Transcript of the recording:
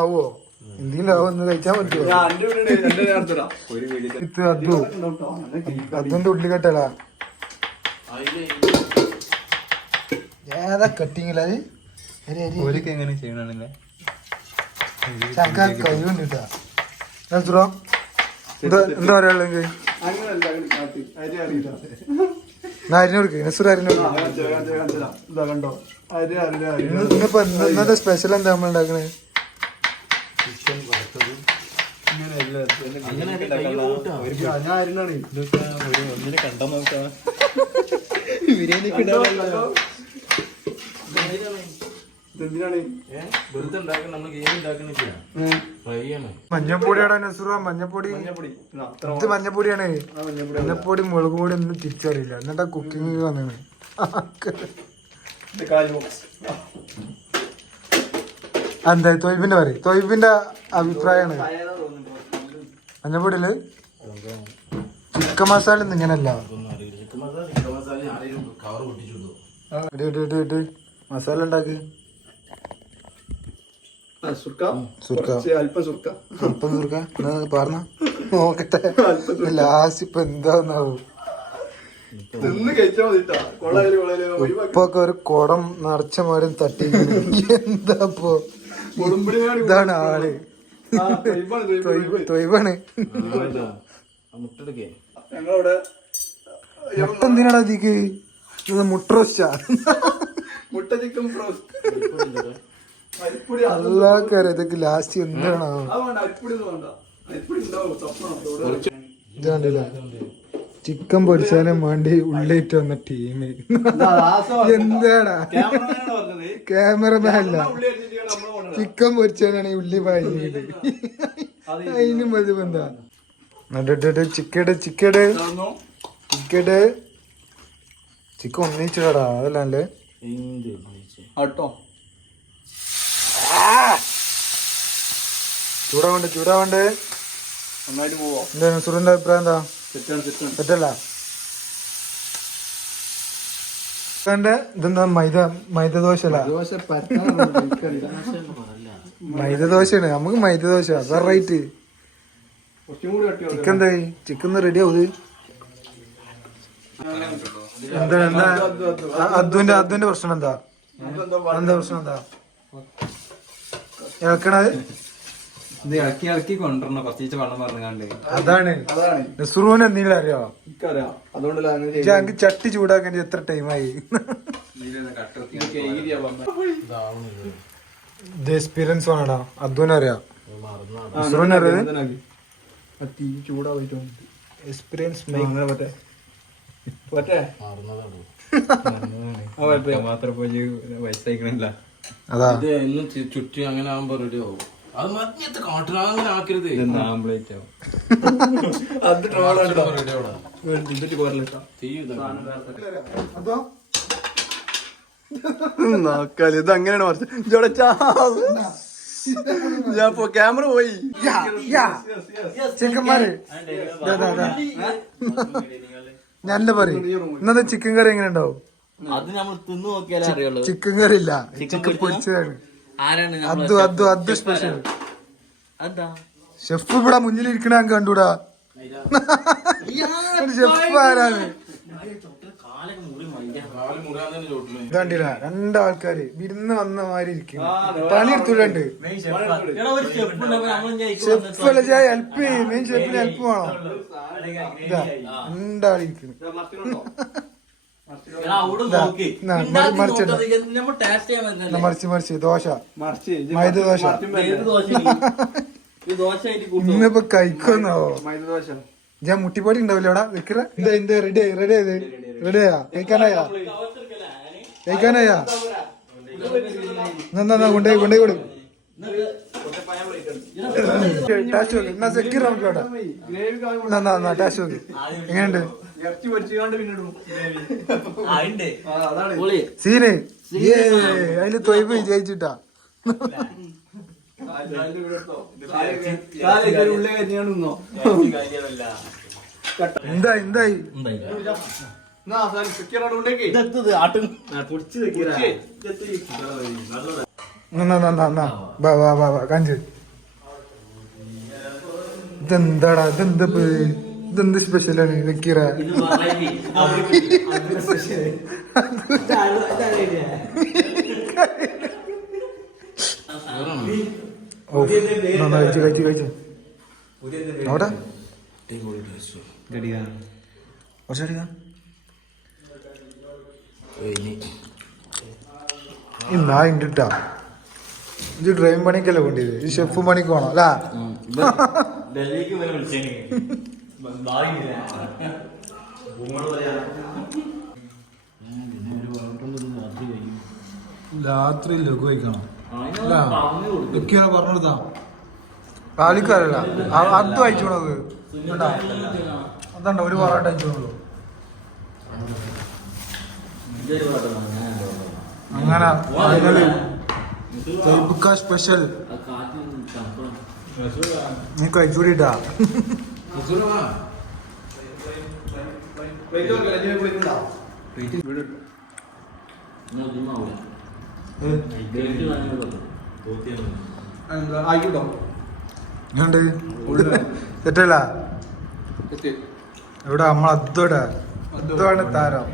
ആവോ എന്തെങ്കിലും ആവോ കഴിച്ചാൻ പറ്റുമോ? അതിന്റെ ഉള്ളി കെട്ടലാ ഏതാ കട്ടിങ്ങില്ല എങ്ങനെ ചെയ്യണല്ലേ കഴിവുണ്ട് എന്താ പറയാ അരിഞ്ഞോടുക്ക് നെസൂർ ഇന്നിപ്പോ ഇന്നത്തെ സ്പെഷ്യൽ എന്താ നമ്മൾ ഉണ്ടാക്കണേ? മഞ്ഞപ്പൊടിയാടാ നെസൂറ, മഞ്ഞപ്പൊടി ഇത് മഞ്ഞപ്പൊടിയാണ്. മഞ്ഞപ്പൊടി മുളക് പൊടി ഒന്നും തിരിച്ചറിയില്ല. എന്നിട്ടാ കുക്കിംഗ് വന്നാണ്. എന്താ തൊയ്ബിന്റെ പറയും, തൊയ്ബിന്റെ അഭിപ്രായമാണ് മഞ്ഞപ്പൊടിയില് ചിക്കൻ മസാല ഒന്നും ഇങ്ങനല്ല. മസാല ഉണ്ടാക്ക് അല്പം സുർക്ക പറഞ്ഞ നോക്കട്ടെ. ലാസ്റ്റ് ഇപ്പൊ എന്താന്നാവും. ഉപ്പൊക്കെ ഒരു കുടം നിറച്ച മാരും തട്ടി. എന്താപ്പോ ഇതാണ് ആള്. തൊയ്ബാണ്. മുട്ട എന്തിനാടാ അതിക്ക്? മുട്ട റോസ്റ്റാ? മുട്ട ചിക്കൻ അല്ലാക്കറിയാം ഇതൊക്കെ ലാസ്റ്റ് എന്താണോ. ഇതാണ്ടില്ല ചിക്കൻ പൊരിച്ചാലും വേണ്ടി ഉള്ളിട്ട് വന്ന ടീം. എന്താടാ ക്യാമറമാൻ അല്ല, ചിക്കൻ പൊരിച്ചാലാണ് ഉള്ളി പാഴിയത്. അതിനും വലുത് എന്താ ചിക്കൻ ഒന്നിച്ചിടാ അതല്ലേ ചൂടാവണ്ട് നന്നായിട്ട് പോവോ? എന്താ സുറിന്റെ അഭിപ്രായം? എന്താ തെറ്റല്ല? ഇതെന്താ മൈദ ദോശ അല്ല, മൈദ ദോശയാണ്. നമുക്ക് മൈദ ദോശ വെറൈറ്റി. ചിക്കൻ എന്തായി? ചിക്കൻ റെഡി ആവും. എന്താ അദ്വന്റെ പ്രശ്നം എന്താ? പ്രശ്നം എന്താ ഇളക്കണത്? ഇറക്കി കൊണ്ടുവരണം കുറച്ച് വെള്ളം പറഞ്ഞാണ്ട്. അതാണ് നെസൂറിന് എന്തെങ്കിലും അറിയോ? ഞങ്ങക്ക് ചട്ടി ചൂടാക്കാൻ എത്ര ടൈമായി? ഇത് എക്സ്പീരിയൻസ് വേണടാ. അദ്വന് അറിയാം, നെസൂറിന് അറിയാം. എക്സ്പീരിയൻസ് മാത്രം പോയി വയസ്സായിക്കണില്ല. അതാ ചുറ്റി അങ്ങനെ ആകുമ്പോ റെഡി ആവും. അത് മഞ്ഞത്ത് കാട്ടിന് അങ്ങനെ ആക്കരുത്. ആംപ്ലേറ്റ് ആവും. ഇത് അങ്ങനെയാണ് ഞാൻ ക്യാമറ പോയി. ചിക്കന്മാര് ഞാൻ പറയും ഇന്നത്തെ ചിക്കൻ കറി എങ്ങനെ ഉണ്ടാവും? അത് നമ്മൾ തിന്നു നോക്കിയാലേ അറിയുള്ളൂ. ചിക്കൻ കറി ഇല്ല, ചിക്കൻ പൊരിച്ചതാണ്. അത് സ്പെഷ്യൽ. ഷെഫ് ഇവിടെ മുന്നിലിരിക്കണ കണ്ടൂടാ. ഷെഫ് ആരാണ്? കണ്ടില്ല, രണ്ടാൾക്കാര് വിരുന്ന് വന്ന മാതിരി ഇരിക്കും. പണിയെടുത്തുണ്ട്. ഷെഫ് അല്ല, ഹെൽപ്പ് ചെയ്യും. മെയിൻ ഷെഫിന് ഹെൽപ്പ് വേണം. രണ്ടാളിരിക്കുന്നു. മറിച്ച് ദോശ, മൈദ ദോശ. ഇന്നിപ്പോ കഴിക്കുന്നാവോ? ഞാൻ മുട്ടിപ്പൊടി ഉണ്ടാവില്ല അവിടെ വെക്കില്ല. എന്താ റെഡിയാ? കഴിക്കാനായാ? കൊണ്ടുപോയി കൊടു. ടാസ്റ്റ് നോക്കി എന്നാ സെക്യൂർ നമുക്കോട്ടെ. ടാസ്റ്റ് നോക്കി എങ്ങനെയുണ്ട്? സീന് അതില് തൊയ്ബ് വിജയിച്ചിട്ടാ. എന്തായി കാഞ്ച് ഇതെന്താടാ ഇതെന്ത് സ്പെഷ്യലാണ് വെക്കീറ ഓ കഴിച്ചു അവിടെ കുറച്ചടിക്കാ ഇന്നാ ഇണ്ടിട്ടാ ഇത് ഡ്രൈവിംഗ് പണിക്കല്ലേ കൊണ്ടിത് ഈ ഷെഫ് പണിക്ക് വേണം അല്ല രാത്രി ലഘു കഴിക്കണം പറഞ്ഞെടുത്താ പാലിക്കാരല്ല അത് അയച്ചോണത് അതണ്ട ഒരു പൊറാട്ട അയച്ചോളൂ അങ്ങനെ സ്പെഷ്യൽ നീ കഴിച്ചുകൂടിട്ടാ ആയിക്കോട്ടോ തെറ്റല്ല എവിടെ നമ്മളെ അദ്വടെ താരം